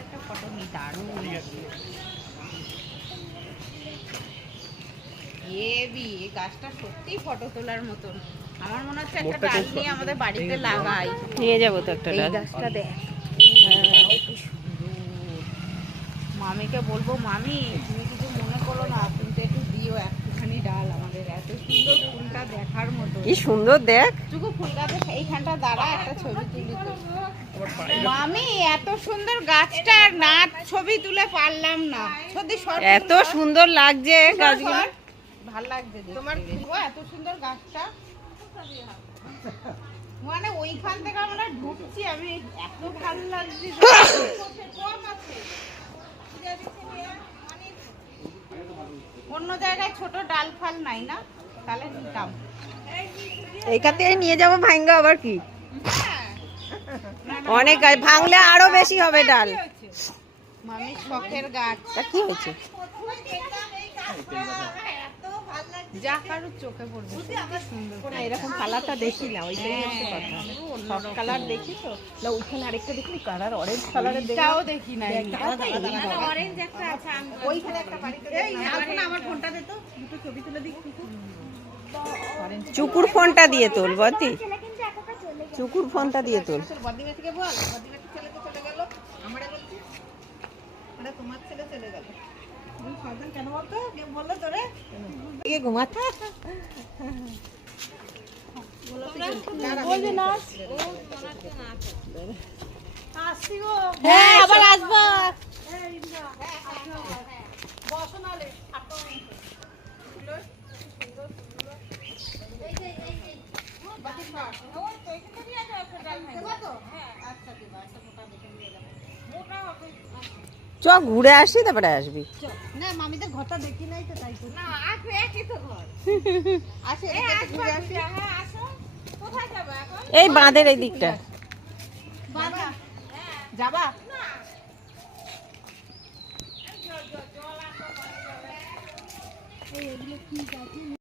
একটা ফটো নি, দারুণ এই গাছটা সত্যি ফটো তোলার মতন। আমার মনে হচ্ছে একটা ডাল নিয়ে আমাদের বাড়িতে লাগাই। নিয়ে যাবো তো একটা ডাল। গাছটা দেখ, মামিকে বলবো, মামি তুমি কিছু মনে করো না, কিন্তু একটু দিও একটুখানি ডাল আমাদের। এত সুন্দর ফুলটা দেখার মতো, কি সুন্দর দেখ। টুকু ফুল গাছে এইখানটা দাঁড়া, একটা ছবি তুলি তো। মামি এত সুন্দর গাছটা না ছবি তুলে পারলাম না, সত্যি এত সুন্দর লাগছে গাছগুলো। ভাল লাগছে তোমার, এত সুন্দর গাছটা। মানে ওইখান থেকে আমরা ঢুকছি, আমি এত ভালো লাগছে। অন্য জায়গায় ছোট ডাল ফাল নাই না, তাহলে নিতাম। এইখান থেকে নিয়ে যাবো ভাঙ্গা, আবার কি অনেক গাছ ভাঙলে আরো বেশি হবে ডাল। মামির শখের গাছ। কি হয়েছে? যা কারোর চোখে পড়বে না, এরকম কালারটা দেখি না, ওইটাই হচ্ছে কথা। সব কালার দেখি তো না, ওইখানে আরেকটা দেখি কালার, অরেঞ্জ কালারের দেখটাও দেখি না। অরেঞ্জ একটা আছে, ওইখানে একটা বাড়িতে এখন আমার ফোনটা দে তো, দুটো ছবি তুলে দিই। চুকুর ফোনটা দিয়ে তোল বদি, চুকুর ফোনটা দিয়ে তোল। বদিমে থেকে বল, বদিমে ছেলে তো চলে গেল, আমারে বলছি আরে তোমার ছেলে চলে গেল। তুমি সাবধান কেন বলতো, বললো তোরে এ ঘুমাতে বলবি না। আসছি গো। হ্যাঁ, আবার আসবো। বসো নালে চ ঘুরে আসি, তারপরে আসবি। না, মামিদের ঘরটা দেখি নাই তো, তাই তো। না, একই তো ঘর। আসে ঘুরে আসি। হ্যাঁ, আসো। কোথায় যাবে এখন? এই বাঁধের এই দিকটা। বাবা, যাবা? এই এগুলো কি গাছ?